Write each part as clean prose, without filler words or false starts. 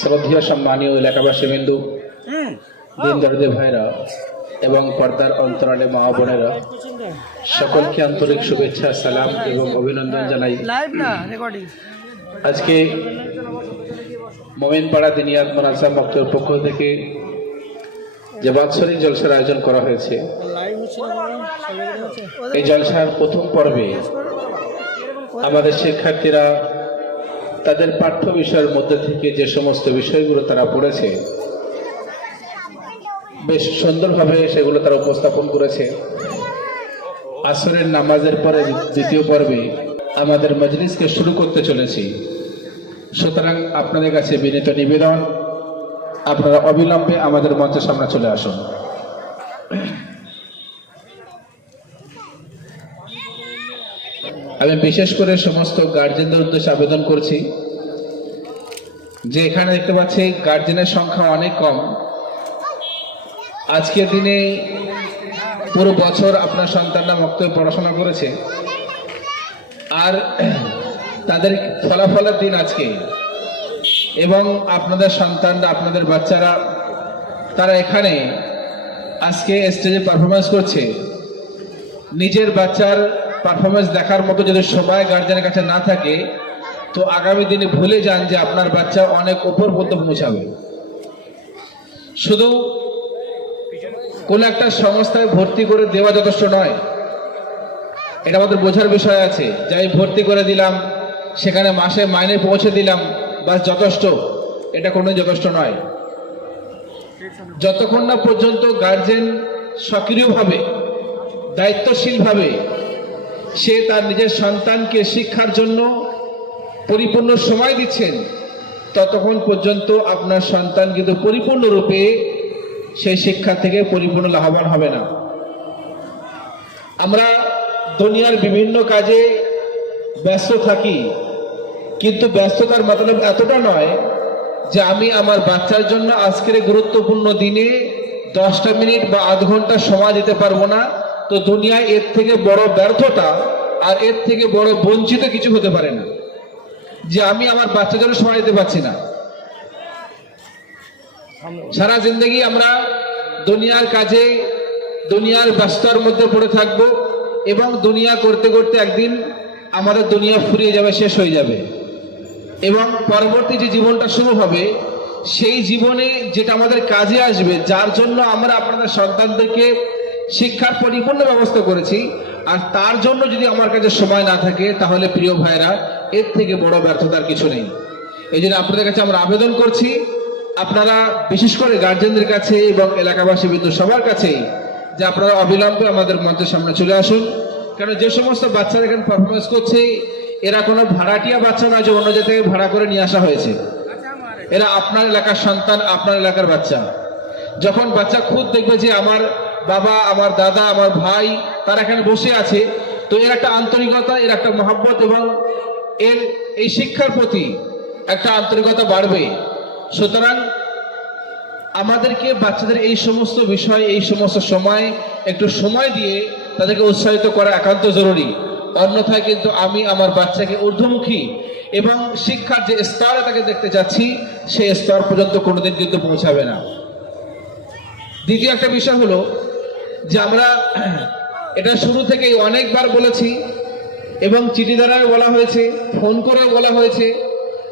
শ্রদ্ধেয় সম্মানীয় এলাকাবাসী বিন্দু, দিন দরদে ভাইরা এবং পর্দার অন্তরালে মা বোনেরা, সকলকে আন্তরিক শুভেচ্ছা, সালাম এবং অভিনন্দন জানাই। আজকে মোমিনপাড়া দিনিয়াত মোনাজাত মক্তবের পক্ষ থেকে যে বাৎসরিক জলসার আয়োজন করা হয়েছে, এই জলসার প্রথম পর্বে আমাদের শিক্ষার্থীরা তাদের পাঠ্য বিষয়ের মধ্যে থেকে যে সমস্ত বিষয়গুলো তারা পড়েছে বেশ সুন্দরভাবে সেগুলো তারা উপস্থাপন করেছে। আসরের নামাজের পরে দ্বিতীয় পর্বে আমাদের মজলিসকে শুরু করতে চলেছি। সুতরাং আপনাদের কাছে বিনীত নিবেদন, আপনারা অবিলম্বে আমাদের মঞ্চের সামনে চলে আসুন। আমি বিশেষ করে সমস্ত গার্জেনদের উদ্দেশ্যে আবেদন করছি যে এখানে দেখতে পাচ্ছি গার্জেনের সংখ্যা অনেক কম। আজকের দিনে পুরো বছর আপনার সন্তানরা মক্তবে পড়াশোনা করেছে, আর তাদের ফলাফলের দিন আজকে, এবং আপনাদের সন্তানরা, আপনাদের বাচ্চারা তারা এখানে আজকে স্টেজে পারফরমেন্স করছে। নিজের বাচ্চার পারফরমেন্স দেখার মতো যদি সময় গার্জেনের কাছে না থাকে, তো আগামী দিনে ভুলে যান যে আপনার বাচ্চা অনেক উপর পর্যন্ত পৌঁছাবে। শুধু কোন একটা সংস্থায় ভর্তি করে দেওয়া যথেষ্ট নয়, এটা আমাদের বোঝার বিষয় আছে। যাই ভর্তি করে দিলাম, সেখানে মাসে মাইনে পৌঁছে দিলাম, বাস যথেষ্ট, এটা কোনো যথেষ্ট নয়। যতক্ষণ না পর্যন্ত গার্জেন সক্রিয়ভাবে, দায়িত্বশীলভাবে সে তার নিজের সন্তানকে শিক্ষার জন্য পরিপূর্ণ সময় দিচ্ছেন, ততক্ষণ পর্যন্ত আপনার সন্তান কিন্তু পরিপূর্ণরূপে সেই শিক্ষা থেকে পরিপূর্ণ লাভবান হবে না। আমরা দুনিয়ার বিভিন্ন কাজে ব্যস্ত থাকি, কিন্তু ব্যস্ততার মতলব এতটা নয় যে আমি আমার বাচ্চার জন্য আজকের গুরুত্বপূর্ণ দিনে 10টা মিনিট বা আধ ঘন্টা সময় দিতে পারবো না। তো দুনিয়ায় এর থেকে বড় ব্যর্থতা আর এর থেকে বড় বঞ্চিত কিছু হতে পারে না, যে আমি আমার বাচ্চার জন্য সময় দিতে পারছি না। সারা জিন্দগি আমরা দুনিয়ার কাজে, দুনিয়ার ব্যস্ততার মধ্যে পড়ে থাকব, এবং দুনিয়া করতে করতে একদিন আমাদের দুনিয়া ফুরিয়ে যাবে, শেষ হয়ে যাবে, এবং পরবর্তী যে জীবনটা শুরু হবে, সেই জীবনে যেটা আমাদের কাজে আসবে, যার জন্য আমরা আপনাদের সন্তানদেরকে শিক্ষার পরিপূর্ণ ব্যবস্থা করেছি, আর তার জন্য যদি আমার কাছে সময় না থাকে, তাহলে প্রিয় ভাইরা এর থেকে বড় ব্যর্থতার কিছু নেই। এই জন্য আপনাদের কাছে আমরা আবেদন করছি, আপনারা বিশেষ করে গার্জেনদের কাছে এবং এলাকাবাসী বিন্দু সবার কাছেই, যে আপনারা অবিলম্বে আমাদের মঞ্চের সামনে চলে আসুন। কারণ যে সমস্ত বাচ্চারা এখানে পারফরমেন্স করছে, এরা কোনো ভাড়াটিয়া বাচ্চা নয় যে অন্য জায়গা থেকে ভাড়া করে নিয়ে আসা হয়েছে। এরা আপনার এলাকার সন্তান, আপনার এলাকার বাচ্চা। যখন বাচ্চা খুদ দেখবে যে আমার বাবা, আমার দাদা, আমার ভাই তারা এখানে বসে আছে, তো এর একটা আন্তরিকতা, এর একটা মহব্বত এবং এর এই শিক্ষার প্রতি একটা আন্তরিকতা বাড়বে। সুতরাং আমাদেরকে বাচ্চাদের এই সমস্ত বিষয়, এই সমস্ত সময় একটু সময় দিয়ে তাদেরকে উৎসাহিত করা একান্ত জরুরি। অন্যথায় কিন্তু আমি আমার বাচ্চাকে ঊর্ধ্বমুখী এবং শিক্ষার যে স্তরে তাকে দেখতে যাচ্ছি, সেই স্তর পর্যন্ত কোনোদিন কিন্তু পৌঁছাবে না। দ্বিতীয় একটা বিষয় হলো যে আমরা এটা শুরু থেকেই অনেকবার বলেছি, এবং চিঠি দ্বারা বলা হয়েছে, ফোন করে বলা হয়েছে,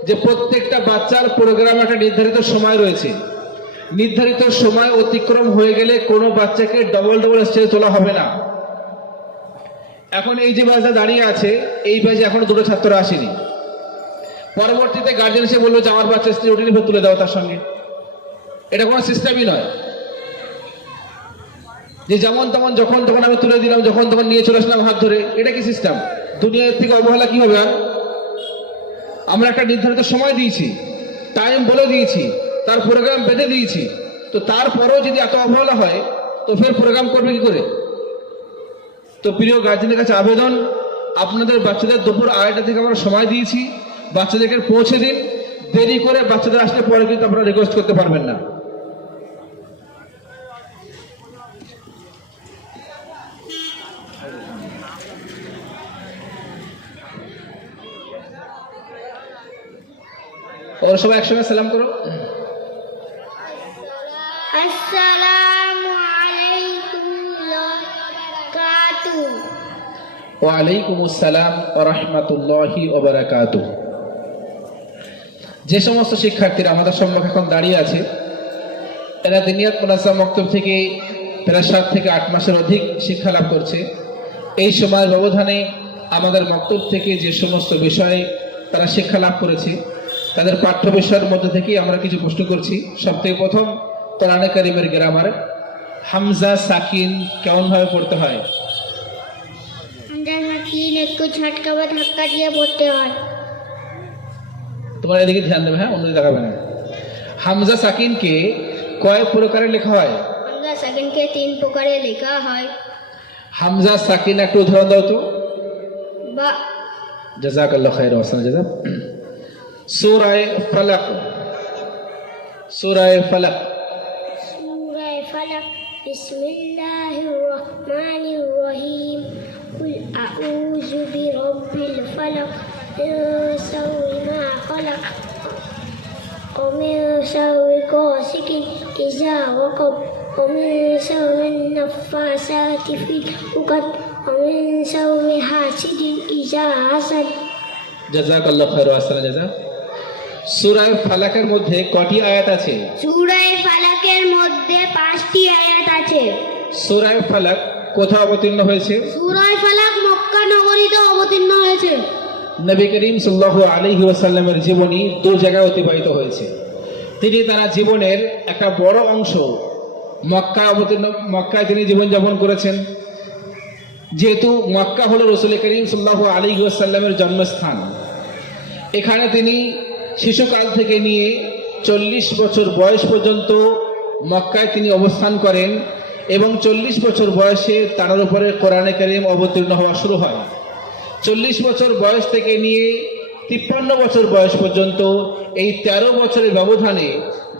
যে প্রত্যেকটা বাচ্চার প্রোগ্রাম একটা নির্ধারিত সময় রয়েছে। নির্ধারিত সময় অতিক্রম হয়ে গেলে কোনো বাচ্চাকে ডবল স্টেজে তোলা হবে না। এখন এই যে ব্যাচটা দাঁড়িয়ে আছে, এই ব্যাচে এখনো দুটো ছাত্ররা আসেনি। পরবর্তীতে গার্জেন এসে বললো যে আমার বাচ্চা স্টেজে উঠে তুলে দাও তার সঙ্গে। এটা কোনো সিস্টেমই নয় যে যেমন তেমন যখন তখন আমি তুলে দিলাম, যখন তখন নিয়ে চলে আসলাম হাত ধরে। এটা কি সিস্টেম? দুনিয়ার থেকে অবহেলা কি হবে? আমরা একটা নির্ধারিত সময় দিয়েছি, টাইম বলে দিয়েছি, তার প্রোগ্রাম বেঁধে দিয়েছি, তো তারপরেও যদি এত অবহেলা হয়, তো ফের প্রোগ্রাম করবে কি করে? তো প্রিয় গার্জেনের কাছে আবেদন, আপনাদের বাচ্চাদের দুপুর 2:30 থেকে আমরা সময় দিয়েছি, বাচ্চাদেরকে পৌঁছে দিন। দেরি করে বাচ্চাদের আসলে পরে কিন্তু আপনারা রিকোয়েস্ট করতে পারবেন না। ওর সবাই একসঙ্গে সালাম করো। আসসালামু আলাইকুম ওয়া বারাকাতুহু। ওয়ালাইকুম আসসালাম ওয়া রাহমাতুল্লাহি ওয়া বারাকাতুহু। যে সমস্ত শিক্ষার্থীরা আমাদের সম্মুখে এখন দাঁড়িয়ে আছে, এরা দিনিয়াত মুনাসা মক্তব থেকে প্রায় 7 থেকে 8 মাসের অধিক শিক্ষা লাভ করছে। এই সময়ের ব্যবধানে আমাদের মক্তব থেকে যে সমস্ত বিষয়ে তারা শিক্ষা লাভ করেছে, তাদের পাঠ্য বিষয়ের মধ্যে থেকেই আমরা কিছু প্রশ্ন করছি। সবথেকে প্রথম, কোরআনে কারিমের গ্রামার হামজা সাকিন কেমনভাবে পড়তে হয়? হামজা সাকিন একটু ঝটকা বা ধাক্কা দিয়ে পড়তে হয়। তোমার এদিকে ধ্যান দেবে, হ্যাঁ, অন্যদিকে দেখাবে না। হামজা সাকিনকে কয় প্রকারে লেখা হয়? হামজা সাকিনকে 3 প্রকারে লেখা হয়। হামজা সাকিন একটা উদাহরণ দাও তো। বা জাযাকাল্লাহু খাইরান ওয়া সাল্লাম। জাযা সূরা ফালাক, সূরা ফালাক। সূরা ফালাক। বিসমিল্লাহির রহমানির রহিম। কুল আউযু বিরাব্বিল ফালাক মিন শাররি মা খালাক ওয়া মিন শাররি গাসিকিন ইযা ওয়াকাব ওয়া মিন শাররিন নাফাসাতি ফিল উকাদ ওয়া মিন শাররি হাসিদিন ইযা হাসাদ। জাযাকাল্লাহু খাইরান ওয়া সাল্লাম। জাযা। সূরা ফালাকের মধ্যে কয়টি আয়াত আছে? সূরা ফালাকের মধ্যে 5টি আয়াত আছে। সূরা ফালাক কোথায় অবতীর্ণ হয়েছে? সূরা ফালাক মক্কা নগরীতে অবতীর্ণ হয়েছে। নবী করিম সাল্লাল্লাহু আলাইহি ওয়াসাল্লামের জীবনী 2 জায়গায় অতিবাহিত হয়েছে। তিনি তার জীবনের একটা বড় অংশ মক্কায় তিনি জীবনযাপন করেছেন। যেহেতু মক্কা হলো রাসূল করিম সাল্লাল্লাহু আলাইহি ওয়াসাল্লামের জন্মস্থান, এখানে তিনি শিশুকাল থেকে নিয়ে 40 বছর বয়স পর্যন্ত মক্কায় তিনি অবস্থান করেন এবং 40 বছর বয়সে তার উপরে কোরআনে কারীম অবতীর্ণ হওয়া শুরু হয়। 40 বছর বয়স থেকে নিয়ে 53 বছর বয়স পর্যন্ত এই 13 বছরের ব্যবধানে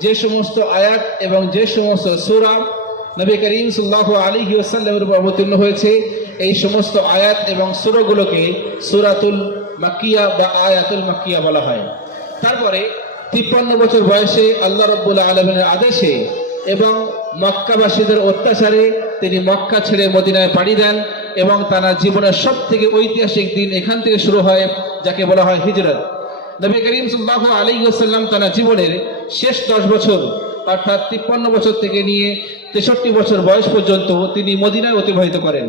যে সমস্ত আয়াত এবং যে সমস্ত সূরা নবী করিম সাল্লাল্লাহু আলাইহি ওয়াসাল্লামের উপর অবতীর্ণ হয়েছে, এই সমস্ত আয়াত এবং সূরাগুলোকে সূরাতুল মাক্কিয়া বা আয়াতুল মাক্কিয়া বলা হয়। তারপরে 53 বছর বয়সে আল্লাহ রাব্বুল আলামিনের আদেশে এবং মক্কাবাসীদের অত্যাচারে তিনি মক্কা ছেড়ে মদিনায় পাড়ি দেন এবং তার জীবনের সবথেকে ঐতিহাসিক দিন এখান থেকে শুরু হয়, যাকে বলা হয় হিজরত। নবী করিম সাল্লাল্লাহু আলাইহি ওয়াসাল্লাম তার জীবনের শেষ 10 বছর অর্থাৎ 53 বছর থেকে নিয়ে 63 বছর বয়স পর্যন্ত তিনি মদিনায় অতিবাহিত করেন।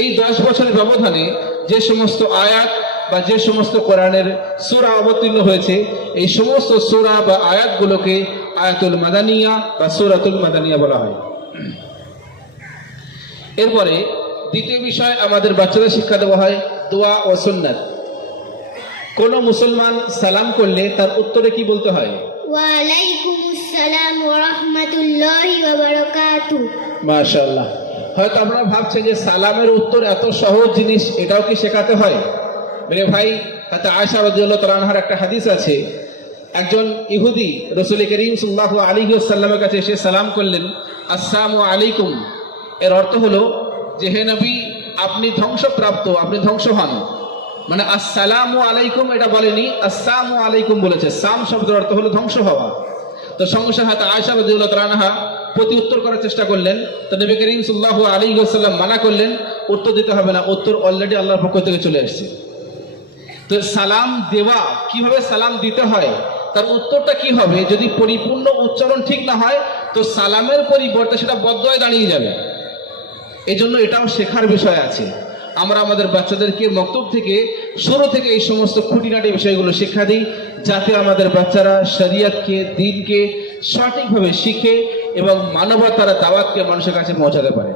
এই 10 বছরের ব্যবধানে যে সমস্ত আয়াত বা যে সমস্ত কোরআনের সূরা অবতীর্ণ হয়েছে, এই সমস্ত সূরা বা আয়াতগুলোকে আয়াতুল মাদানিয়া বা সূরাতুল মাদানিয়া বলা হয়। এরপরে দ্বিতীয় বিষয় আমাদের বাচ্চাদের শিক্ষা দেওয়া হয় দোয়া ও সুন্নাত। কোন মুসলমান সালাম করলে তার উত্তরে কি বলতে হয়? ওয়া আলাইকুমুস সালাম ওয়া রাহমাতুল্লাহি ওয়া বারাকাতুহু। মাশাআল্লাহ। হয়তো আপনারা ভাবছেন যে সালামের উত্তর এত সহজ জিনিস, এটাও কি শেখাতে হয়? মেরে ভাই, হযরত আয়েশা রাদিয়াল্লাহু তাআলা আনহার একটা হাদিস আছে, একজন ইহুদি রাসূল করিম সাল্লাল্লাহু আলাইহি ওয়াসাল্লামের কাছে এসে সালাম করলেন, আসসালামু আলাইকুম। এর অর্থ হলো যে হে নবী, আপনি ধ্বংসপ্রাপ্ত, আপনি ধ্বংস হন। মানে আসসালামু আলাইকুম এটা বলেনি, আসসালামু আলাইকুম বলেছে। সাম শব্দের অর্থ হলো ধ্বংস হওয়া। তো সঙ্গে সঙ্গে হযরত আয়েশা রাদিয়াল্লাহু তাআলা আনহা প্রতি উত্তর করার চেষ্টা করলেন, তো নবী করিম সাল্লাল্লাহু আলাইহি ওয়াসাল্লাম মানা করলেন, উত্তর দিতে হবে না, উত্তর অলরেডি আল্লাহর পক্ষ থেকে চলে আসছে। তো সালাম দেওয়া, কিভাবে সালাম দিতে হয়, তার উত্তরটা কি হবে, যদি পরিপূর্ণ উচ্চারণ ঠিক না হয় তো সালামের পরিবর্তে সেটা বদদোয়ায় দাঁড়িয়ে যাবে। এই জন্য এটাও শেখার বিষয় আছে। আমরা আমাদের বাচ্চাদেরকে মক্তব থেকে শুরু থেকে এই সমস্ত খুঁটিনাটি বিষয়গুলো শিক্ষা দিই, যাতে আমাদের বাচ্চারা শরিয়তকে, দ্বীনকে সঠিকভাবে শিখে এবং মানবতার দাওয়াতকে মানুষের কাছে পৌঁছাতে পারে।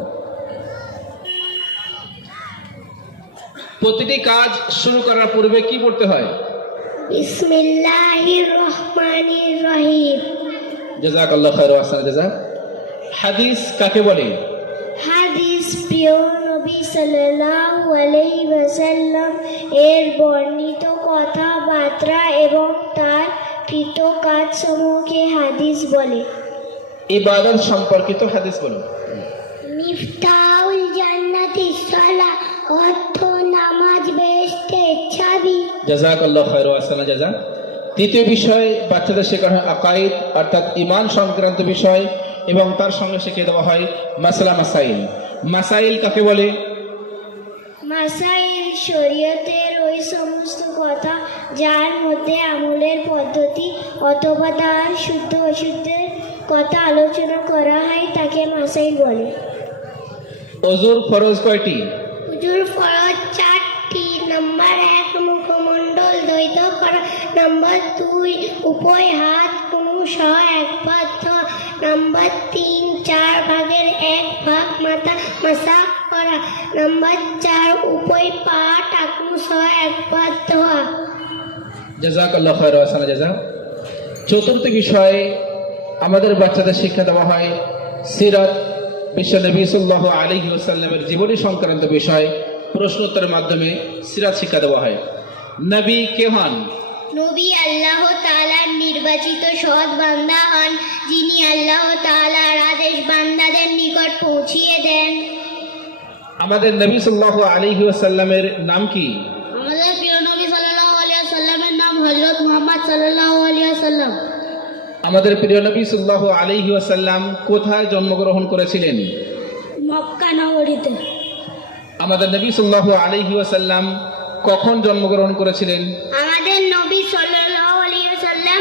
প্রতিটি কাজ শুরু করার পূর্বে কি পড়তে হয়? বিসমিল্লাহির রহমানির রহিম। জাযাকাল্লাহু খাইরান ওয়া সাল্লাম। জাযা। হাদিস কাকে বলে? হাদিস প্রিয় নবী সাল্লাল্লাহু আলাইহি ওয়াসাল্লাম এর বর্ণিত কথাবার্তা এবং তার কৃত কাজসমূহকে হাদিস বলে। ইবাদত সম্পর্কিত হাদিস বলো। মিফতাহুল জান্নাতি সালাহ, অর্থ নামাজ বেহেশতের চাবি। জাযাকাল্লাহু খাইরান ওয়া সাল্লাম। জাযা। তৃতীয় বিষয় বাচ্চাদের শেখানো হয় আকাইদ অর্থাৎ ঈমান সংক্রান্ত বিষয় এবং তার সঙ্গে শিখিয়ে দেওয়া হয় মাসলা মাসাইল। মাসাইল কাকে বলে? মাসাইল শরীয়তের ওই সমস্ত কথা যার মধ্যে আমলের পদ্ধতি অথবা তার শুদ্ধ অশুদ্ধের কথা আলোচনা করা হয় তাকে মাসাইল বলে। ওযুর ফরজ কয়টি? হুজুর ফরজ 4টি। নাম্বার 1 মুখমণ্ডল দ্বৈত করা। নাম্বার 2 উভয় হাত সহ একবার ধোয়া। নাম্বার 3 4 ভাগের 1 ভাগ মাথা মাসাজ করা। নাম্বার 4 উভয় পা টাকু সহ একবার ধোয়া। জাযাকাল্লাহু খায়রা ওয়া সানা জাযা। চতুর্থ বিষয় আমাদের বাচ্চাদের শিক্ষা দেওয়া হয় সিরাত, বিশ্বনবী সাল্লাল্লাহু আলাইহি ওয়াসাল্লামের জীবনী সংক্রান্ত বিষয় প্রশ্নোত্তরের মাধ্যমে সিরাত শিক্ষা দেওয়া হয়। নবী কে হন? নবী আল্লাহ তাআলার নির্বাচিত সৎ বান্দা হন, যিনি আল্লাহ তাআলার আদেশ বান্দাদের নিকট পৌঁছিয়ে দেন। আমাদের নবী সাল্লাল্লাহু আলাইহি ওয়াসাল্লামের নাম কি? আমাদের প্রিয় নবী সাল্লাল্লাহু আলাইহি ওয়াসাল্লামের নাম হযরত মুহাম্মদ সাল্লাল্লাহু আলাইহি ওয়াসাল্লাম। আমাদের প্রিয় নবী সাল্লাল্লাহু আলাইহি ওয়াসাল্লাম কোথায় জন্মগ্রহণ করেছিলেন? মক্কা নগরীতে। আমাদের নবী সাল্লাল্লাহু আলাইহি ওয়াসাল্লাম কখন জন্মগ্রহণ করেছিলেন? আমাদের নবী সাল্লাল্লাহু আলাইহি ওয়াসাল্লাম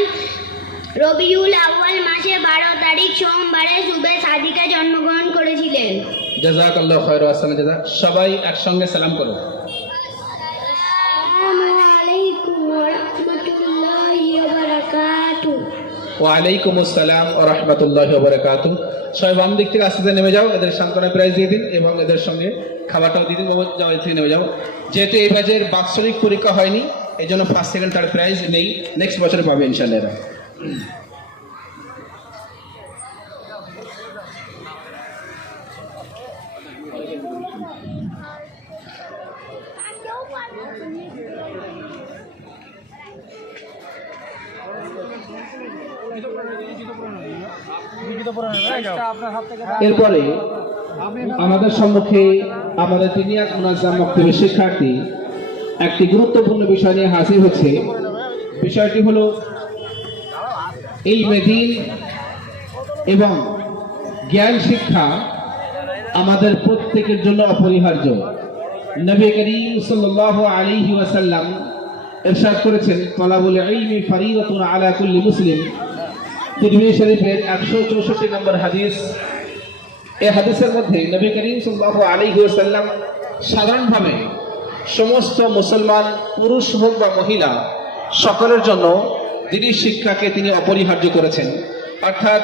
রবিউল আউয়াল মাসে 12 তারিখ সোমবারে শুবে সাদিকে জন্মগ্রহণ করেছিলেন। জাযাকাল্লাহু খায়রা ওয়া সানা জাযা। সবাই একসঙ্গে সালাম করো। আসসালামু আলাইকুম ওয়া রাহমাতুল্লাহি ওয়া বারাকাতুহু। ওয়া আলাইকুম আসসালাম ওয়া রাহমাতুল্লাহি ওয়া বারাকাতুহু। সবাই বাম দিক থেকে আস্তে আস্তে নেমে যাও, এদের সান্ত্বনা প্রাইজ দিয়ে দিন এবং এদের সঙ্গে খাবারটাও দিয়ে দিন। বাবু যাও, এর থেকে নেমে যাও। যেহেতু এই ব্যাচের বাৎসরিক পরীক্ষা হয়নি এই জন্য ফার্স্ট সেকেন্ড থার্ড প্রাইজ নেই, নেক্সট বছরে পাবে ইনশাআল্লাহ এরা। এরপরে আমাদের সম্মুখে আমাদের তিনিয়াত মুনাজ্জাম মক্তবের শিক্ষার্থী একটি গুরুত্বপূর্ণ বিষয় নিয়ে হাজির হচ্ছে। বিষয়টি হলো ইলমে দ্বীন এবং জ্ঞান শিক্ষা আমাদের প্রত্যেকের জন্য অপরিহার্য। নবী করিম সাল্লাল্লাহু আলাইহি ওয়াসাল্লাম ইরশাদ করেছেন, তালাবুল ইলমি ফরিদাতুন আলা কুল্লি মুসলিম। তিরমিজি শরীফের 164 নম্বর হাদিস। এই হাদিসের মধ্যে নবী করিম সাল্লাল্লাহু আলাইহি ওয়াসাল্লাম সাধারণভাবে সমস্ত মুসলমান পুরুষ হোক বা মহিলা সকলের জন্য দ্বীনি শিক্ষাকে তিনি অপরিহার্য করেছেন। অর্থাৎ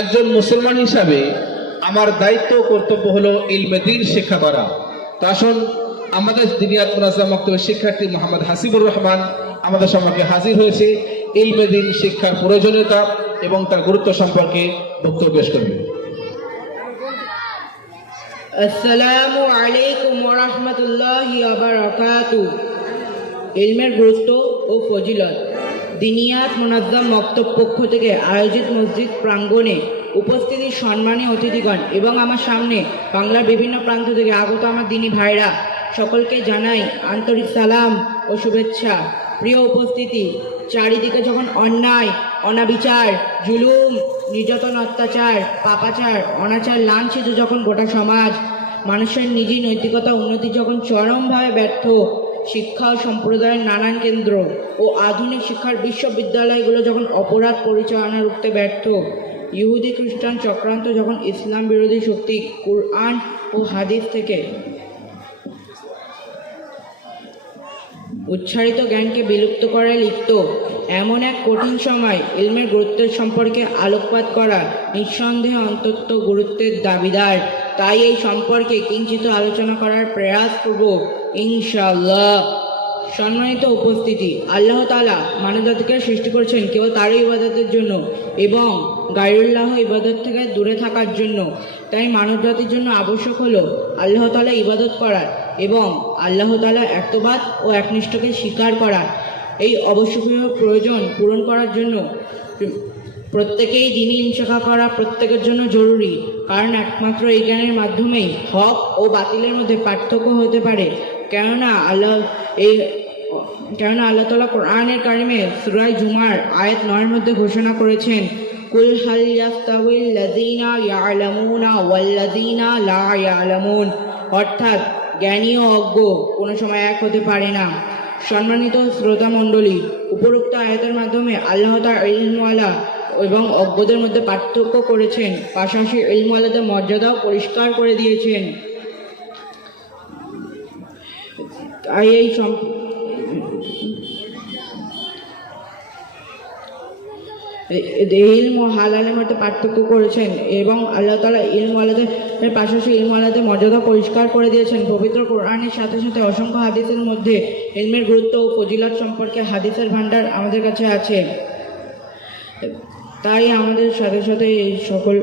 একজন মুসলমান হিসাবে আমার দায়িত্ব কর্তব্য হলো ইলমে দ্বীন শিক্ষা করা। তো আসুন আমাদের তিনিয়াত মুনাজ্জাম মক্তবের শিক্ষার্থী মোহাম্মদ হাসিবুর রহমান আমাদের সম্মুখে হাজির হয়েছে ইলমে দ্বীন শিক্ষার প্রয়োজনীয়তা এবং তার গুরুত্ব সম্পর্কে বক্তব্য পেশ করবে। আসসালামু আলাইকুম ওয়া রাহমাতুল্লাহি ওয়া বারাকাতুহু। ইলমের গুরুত্ব ও ফজিলত। দিনিয়াত মুনাজ্জাম মক্তব পক্ষ থেকে আয়োজিত মসজিদ প্রাঙ্গণে উপস্থিতি সম্মানীয় অতিথিগণ এবং আমার সামনে বাংলার বিভিন্ন প্রান্ত থেকে আগত আমার দিনী ভাইরা, সকলকে জানাই আন্তরিক সালাম ও শুভেচ্ছা। প্রিয় উপস্থিতি, চারিদিকে যখন অন্যায়, অনাবিচার, জুলুম, নির্যাতন, অত্যাচার, পাপাচার, অনাচার লাঞ্ছিত যখন গোটা সমাজ, মানুষের নিজের নৈতিকতা উন্নতি যখন চরমভাবে ব্যর্থ, শিক্ষা ও সম্প্রদায়ের নানান কেন্দ্র ও আধুনিক শিক্ষার বিশ্ববিদ্যালয়গুলো যখন অপরাধ পরিচালনা রুখতে ব্যর্থ, ইহুদি খ্রিস্টান চক্রান্ত যখন ইসলাম বিরোধী শক্তি কুরআন ও হাদিস থেকে উচ্চারিত জ্ঞানকে বিলুপ্ত করায় লিপ্ত, এমন এক কঠিন সময় ইলমের গুরুত্বের সম্পর্কে আলোকপাত করা নিঃসন্দেহে অন্তত গুরুত্বের দাবিদার। তাই এই সম্পর্কে কিঞ্চিত আলোচনা করার প্রয়াস করব ইনশাআল্লাহ। সম্মানিত উপস্থিতি, আল্লাহ তাআলা মানবজাতিকে সৃষ্টি করেছেন কেবল তারই ইবাদতের জন্য এবং গায়রুল্লাহ ইবাদত থেকে দূরে থাকার জন্য। তাই মানবজাতির জন্য আবশ্যক হলো আল্লাহ তাআলা ইবাদত করার এবং আল্লাহ তাআলা একত্ববাদ ও একনিষ্ঠকে স্বীকার করা। এই আবশ্যকীয় প্রয়োজন পূরণ করার জন্য প্রত্যেকেই দ্বীনি ইলম শিক্ষা করা প্রত্যেকের জন্য জরুরি, কারণ একমাত্র এই জ্ঞানের মাধ্যমেই হক ও বাতিলের মধ্যে পার্থক্য হতে পারে। কেননা আল্লাহ এই কেননা আল্লাহ তাআলা কোরআনের কারিমে সূরা জুমার আয়াত 9 এর মধ্যে ঘোষণা করেছেন, কুল হাল ইয়াস্তাউিল লাযীনা ইয়ালামুনা ওয়াল লাযীনা লা ইয়ালামুন, অর্থাৎ জ্ঞানী ও অজ্ঞ কোনো সময় এক হতে পারে না। সম্মানিত শ্রোতা মণ্ডলী, উপরোক্ত আয়াতের মাধ্যমে আল্লাহ তাআলা ইলমওয়ালা এবং অজ্ঞদের মধ্যে পার্থক্য করেছেন, পাশাপাশি ইলমওয়ালাদের মর্যাদাও পরিষ্কার করে দিয়েছেন। তাই এই ইলম ও হালালের মধ্যে পার্থক্য করেছেন এবং আল্লাহ তাআলা ইলমওয়ালাদের পাশাপাশি ইলমওয়ালাদের মর্যাদা পরিষ্কার করে দিয়েছেন। পবিত্র কোরআনের সাথে সাথে অসংখ্য হাদিসের মধ্যে ইলমের গুরুত্ব ও ফজিলত সম্পর্কে হাদিসের ভাণ্ডার আমাদের কাছে আছে। তাই আমাদের সাথে সাথে এই সকল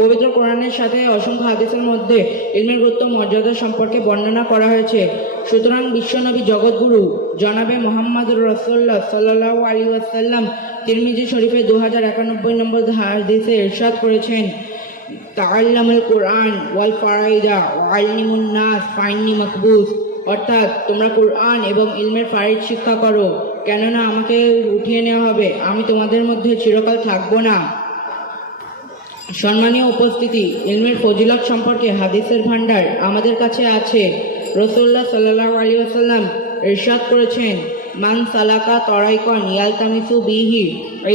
পবিত্র কোরআনের সাথে অসংখ্য হাদিসের মধ্যে ইলমের গুরুত্ব মর্যাদা সম্পর্কে বর্ণনা করা হয়েছে। সুতরাং বিশ্বনবী জগৎগুরু জনাবে মুহাম্মদুর রাসূলুল্লাহ সাল্লাল্লাহু আলাইহি ওয়াসাল্লাম তিরমিজি শরীফে 2091 নম্বর হাদিসে ইরশাদ করেছেন, তাআল্লামুল কোরআন ওয়াল ফারাইদা ওয়া আল্লিমুন নাস ফাইন্নি মাকবুস, অর্থাৎ তোমরা কোরআন এবং ইলমের ফারিদ শিক্ষা করো, কেননা আমাকে উঠিয়ে নেওয়া হবে, আমি তোমাদের মধ্যে চিরকাল থাকবো না। সম্মানীয় উপস্থিতি, ইলমের ফজিলত সম্পর্কে হাদিসের ভাণ্ডার আমাদের কাছে আছে। রাসূলুল্লাহ সাল্লাল্লাহু আলাইহি ওয়াসাল্লাম ইরশাদ করেছেন, মান সালাকা তরাইকান ইয়ালতামিসু বিহি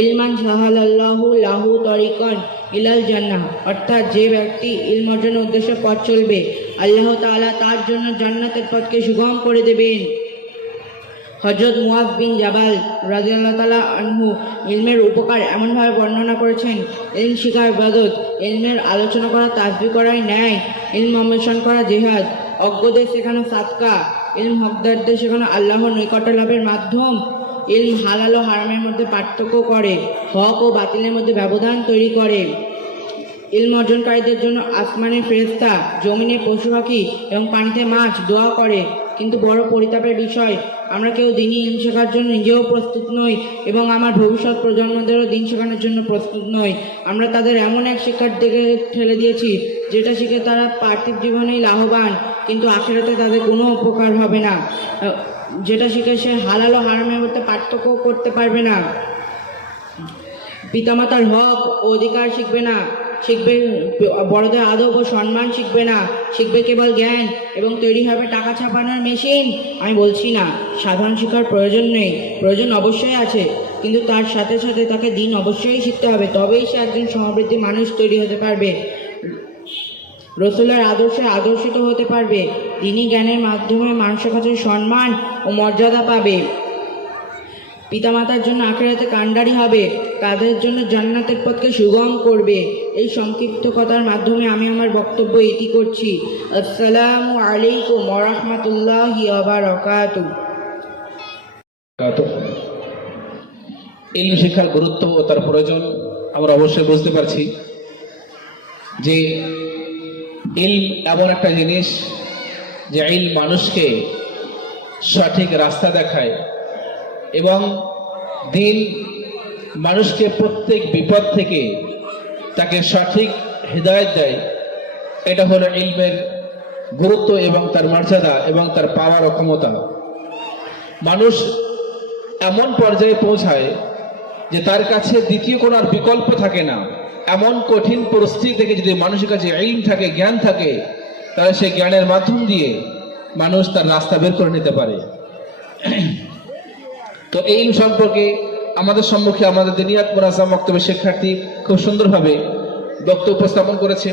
ইলমান সাহালাল্লাহু লাহু তরিকান ইলাল জান্নাহ, অর্থাৎ যে ব্যক্তি ইলম অর্জনের উদ্দেশ্যে পথ চলবে, আল্লাহ তাআলা তার জন্য জান্নাতের পথকে সুগম করে দেবেন। হযরত মুআয বিন জাবাল রাদিয়াল্লাহু তাআলা আনহু ইলমের উপকার এমনভাবে বর্ণনা করেছেন, ইলম শিখা ইবাদত, ইলমের আলোচনা করা তাসবিহ করাই ন্যায়, ইলম অন্বেষণ করা জিহাদ, অজ্ঞদের শেখানো সাদকা, ইলম হকদারদের শেখানো আল্লাহর নৈকট্য লাভের মাধ্যম, ইলম হালাল ও হারামের মধ্যে পার্থক্য করে, হক ও বাতিলের মধ্যে ব্যবধান তৈরি করে। ইলম অর্জনকারীদের জন্য আসমানের ফেরেশতা, জমিনে পশু পাখি এবং পানিতে মাছ দোয়া করে। কিন্তু বড় পরিতাপের বিষয়, আমরা কেউ দিনই ইলম শেখার জন্য নিজেও প্রস্তুত নই এবং আমার ভবিষ্যৎ প্রজন্মদেরও দিন শেখানোর জন্য প্রস্তুত নই। আমরা তাদের এমন এক শিক্ষার দিকে ঠেলে দিয়েছি যেটা শিখে তারা পার্থিব জীবনেই লাভবান, কিন্তু আখিরাতে তাদের কোনো উপকার হবে না। যেটা শিখে সে হালাল ও হারামের মধ্যে পার্থক্য করতে পারবে না, পিতামাতার হক ও অধিকার শিখবে না, শিখবে বড়দের আদব ও সম্মান শিখবে না, শিখবে কেবল জ্ঞান এবং তৈরি হবে টাকা ছাপানোর মেশিন। আমি বলছি না সাধারণ শিক্ষার প্রয়োজন নেই, প্রয়োজন অবশ্যই আছে, কিন্তু তার সাথে সাথে তাকে দিন অবশ্যই শিখতে হবে, তবেই সে একজন সমৃদ্ধ মানুষ তৈরি হতে পারবে, রাসূলের আদর্শে আদর্শিত হতে পারবে, দিনী জ্ঞানের মাধ্যমে মানুষের কাছে সম্মান ও মর্যাদা পাবে, পিতামাতার জন্য আখিরাতে কাণ্ডারি হবে, তাদের জন্য জান্নাতের পথকে সুগম করবে। এই সংক্ষিপ্ত কথার মাধ্যমে আমি আমার বক্তব্য ইতি করছি। আসসালামু আলাইকুম ওয়া রাহমাতুল্লাহি ওয়া বারাকাতুহু। ইলম শিক্ষার গুরুত্ব ও তার প্রয়োজন আমরা অবশ্যই বুঝতে পারছি যে ইলম এমন একটা জিনিস যে ইলম মানুষকে সঠিক রাস্তা দেখায় এবং দিন মানুষকে প্রত্যেক বিপদ থেকে তাকে সঠিক হিদায়াত দেয়। এটা হলো ইলমের গুরুত্ব এবং তার মর্যাদা এবং তার পাওয়ার ও ক্ষমতা। মানুষ এমন পর্যায়ে পৌঁছায় যে তার কাছে দ্বিতীয় কোনো আর বিকল্প থাকে না। এমন কঠিন পরিস্থিতি থেকে যদি মানুষের কাছে ইলম থাকে, জ্ঞান থাকে, তাহলে সেই জ্ঞানের মাধ্যম দিয়ে মানুষ তার রাস্তা বের করে নিতে পারে। তো এই ইলম সম্পর্কে আমাদের সম্মুখে আমাদের দিনিয়াত মুনাজ্জাম মক্তবের শিক্ষার্থী খুব সুন্দরভাবে বক্তব্য উপস্থাপন করেছে।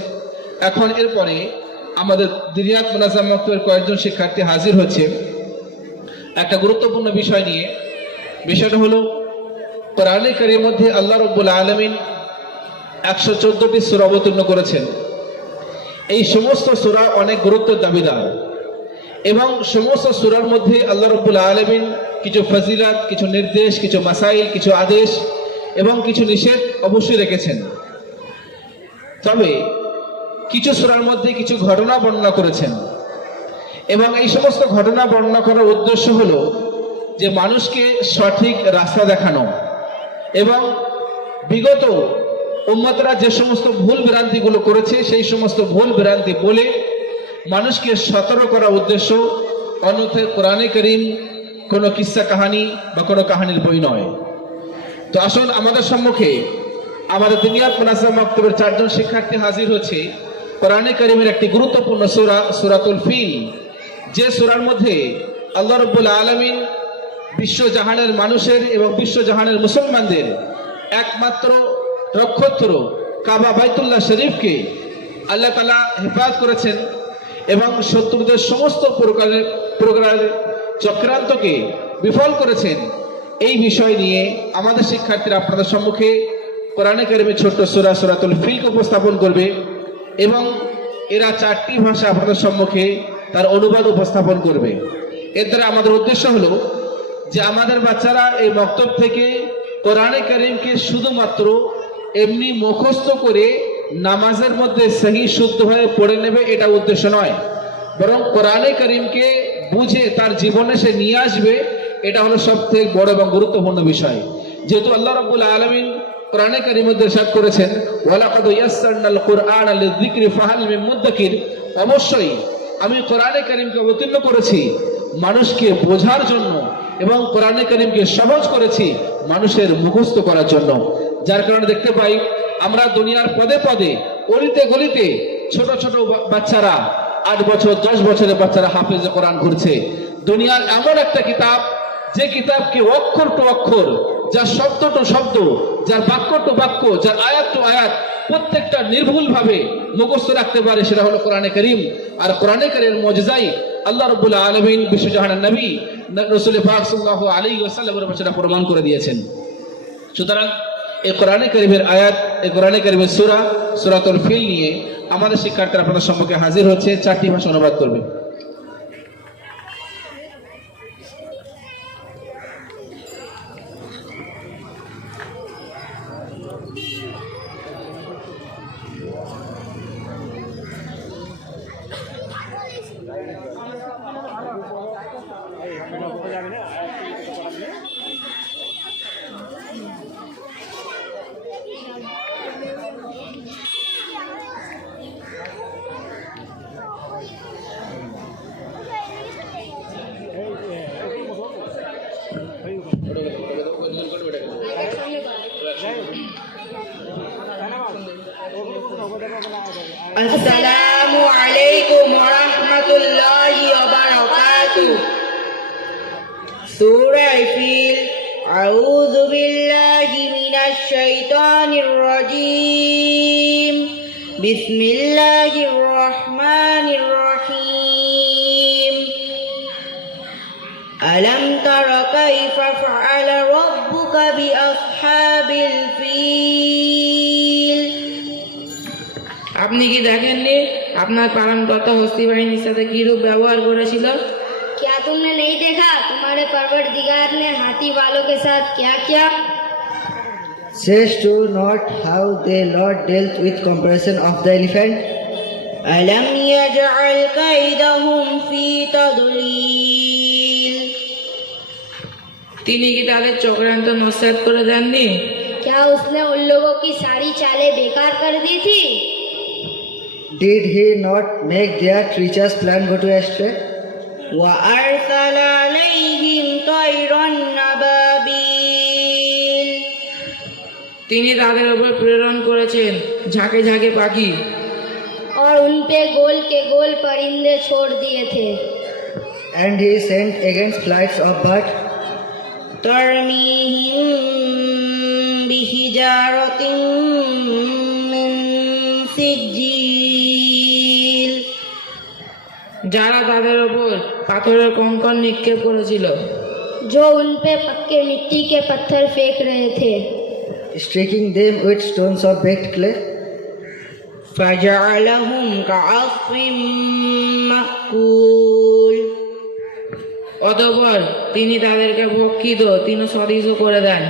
এখন এরপরে আমাদের দিনিয়াত মুনাজ্জাম মক্তবের কয়েকজন শিক্ষার্থী হাজির হচ্ছে একটা গুরুত্বপূর্ণ বিষয় নিয়ে। বিষয়টা হলো কোরআনে কারীমের মধ্যে আল্লাহ রাব্বুল আলামিন 114টি সূরা অবতীর্ণ করেছেন। এই সমস্ত সূরা অনেক গুরুত্বের দাবিদার এবং সমস্ত সূরার মধ্যে আল্লাহ রাব্বুল আলামিন কিছু ফজিলত, কিছু নির্দেশ, কিছু মাসাইল, কিছু আদেশ এবং কিছু নিষেধ অবশ্যই রেখেছেন। তবে কিছু সূরার মধ্যে কিছু ঘটনা বর্ণনা করেছেন এবং এই সমস্ত ঘটনা বর্ণনা করার উদ্দেশ্য হলো যে মানুষকে সঠিক রাস্তা দেখানো এবং বিগত উম্মতরা যে সমস্ত ভুল ভ্রান্তিগুলো করেছে সেই সমস্ত ভুল ভ্রান্তি বলে মানুষকে সতর্ক করার উদ্দেশ্য অন্যথায় কোরআনে করিম কোনো কিস্সা কাহানি বা কোনো কাহানির বই নয়। তো আসুন আমাদের সম্মুখে আমাদের দুনিয়াত মুনাজ্জাম মাকতাবের 4 জন শিক্ষার্থী হাজির হচ্ছে কোরআনে কারিমের একটি গুরুত্বপূর্ণ সূরা সূরাতুল ফিল, যে সূরার মধ্যে আল্লাহ রাব্বুল আলামিন বিশ্বজাহানের মানুষের এবং বিশ্বজাহানের মুসলমানদের একমাত্র রক্ষত্র কাবা বাইতুল্লাহ শরীফকে আল্লাহ তাআলা হেফাজত করেছেন এবং শত্রুদের সমস্ত প্রকারের চক্রান্তকে বিফল করেছেন। এই বিষয় নিয়ে আমাদের শিক্ষার্থীরা আপনাদের সম্মুখে কোরআনে কারিমের ছোট্ট সূরা সূরাতুল ফিলকে উপস্থাপন করবে এবং এরা 4টি ভাষা আপনাদের সম্মুখে তার অনুবাদ উপস্থাপন করবে। এর দ্বারা আমাদের উদ্দেশ্য হলো যে আমাদের বাচ্চারা এই বক্তব্য থেকে কোরআনে কারিমকে শুধুমাত্র এমনি মুখস্থ করে নামাজের মধ্যে সহি শুদ্ধভাবে পড়ে নেবে, এটা উদ্দেশ্য নয়, বরং কোরআনে কারিমকে বুঝে তার জীবনে সে নিয়ে আসবে। এটা হলো সবথেকে বড় এবং গুরুত্বপূর্ণ বিষয়। যেহেতু আল্লাহ রাব্বুল আলামিন কোরআনে কারিমে ইরশাদ করেছেন ওয়ালাকাদ ইয়াসসারনাল কুরআনা লিযিকরি ফাহাল মিন মুদ্দাকির, অবশ্যই আমি কোরআনে কারিমকে অবতীর্ণ করেছি মানুষকে বোঝার জন্য এবং কোরআনে কারিমকে সহজ করেছি মানুষের মুখস্থ করার জন্য। যার কারণে দেখতে পাই আমরা দুনিয়ার পদে পদে অলিতে গলিতে ছোট ছোট বাচ্চারা 8 বছর 10 বছরের বাচ্চারা হাফেজে কোরআন ঘুরছে। দুনিয়ার এমন একটা কিতাব, যে কিতাবকে অক্ষর টু অক্ষর, যার শব্দ টু শব্দ, যার বাক্য টু বাক্য, যার আয়াত টু আয়াত প্রত্যেকটা নির্ভুলভাবে মুখস্থ রাখতে পারে, সেটা হলো কোরআনে কারিম। আর কোরআনে কারিমের মুজিজাই আল্লাহ রাব্বুল আলামিন বিশ্বজাহানের নবী রাসূল পাক সাল্লাল্লাহু আলাইহি ওয়াসাল্লামের ভাষাটা প্রমাণ করে দিয়েছেন। সুতরাং এই কোরআনে কারিমের আয়াত, এই কোরআনে কারিমের সূরা সূরাতুল ফিল নিয়ে আমাদের শিক্ষার্থীরা আপনাদের সম্মুখে হাজির হচ্ছে, 4টি ভাষা অনুবাদ করবে। আসসালামু আলাইকুম ওয়া রাহমাতুল্লাহি ওয়া বারাকাতুহু। সূরা ফিল। আউযু বিল্লাহি মিনাশ শাইতানির রাজীম। বিসমিল্লাহির রহমানির রহিম। আলাম তারা কাইফা ফাআলা রাব্বুকা বিআসহাবিল ফিল। আপনি কি দেখেননি আপনার পালনকর্তা হস্তি বাহিনীর সাথে কিরূপ ব্যবহার করেছিল? क्या तुमने नहीं देखा तुम्हारे परवरदिगार ने हाथी वालों के साथ क्या किया? Says to not how the Lord dealt with comparison of the elephant. ألم يجعل كيدهم في تضليل। তিনি কি তাদের চক্রান্ত নস্যাৎ করে দেননি? क्या उसने उन लोगों की सारी चालें बेकार कर दी थी? Did he not make their treacherous plan go to astray? وأرسل عليهم طيرا نبابيل। তিনি তাদের উপর প্রেরণ করেছেন ঝাঁকে ঝাঁকে পাখি। और उन पे गोल के गोल परिंदे छोड़ दिए थे। And he sent against flights of birds ترميهم بحجارة من سجيل। যারা তাদের উপর পাথরের কঙ্কর নিক্ষেপ করেছিল, जो उन पे पक्के मिट्टी के पत्थर फेंक रहे थे। striking them with stones of baked clay. فجعلهم كعصف مأكول। অতঃপর তিনি তাদেরকে ভক্ষিত তিনি সদৃশ করে দেন।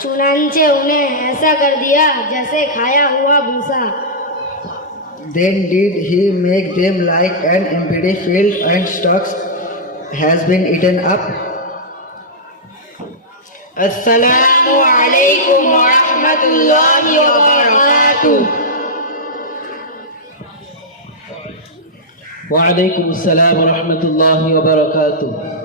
चुनांचे उन्हें ऐसा कर दिया जैसे खाया हुआ भूसा। Then did he make them like an empty field and stalks has been eaten up. আসসালামু আলাইকুম ওয়া রাহমাতুল্লাহি ওয়া বারাকাতুহু। ওয়া আলাইকুম আসসালাম ওয়া রাহমাতুল্লাহি ওয়া বারাকাতুহু।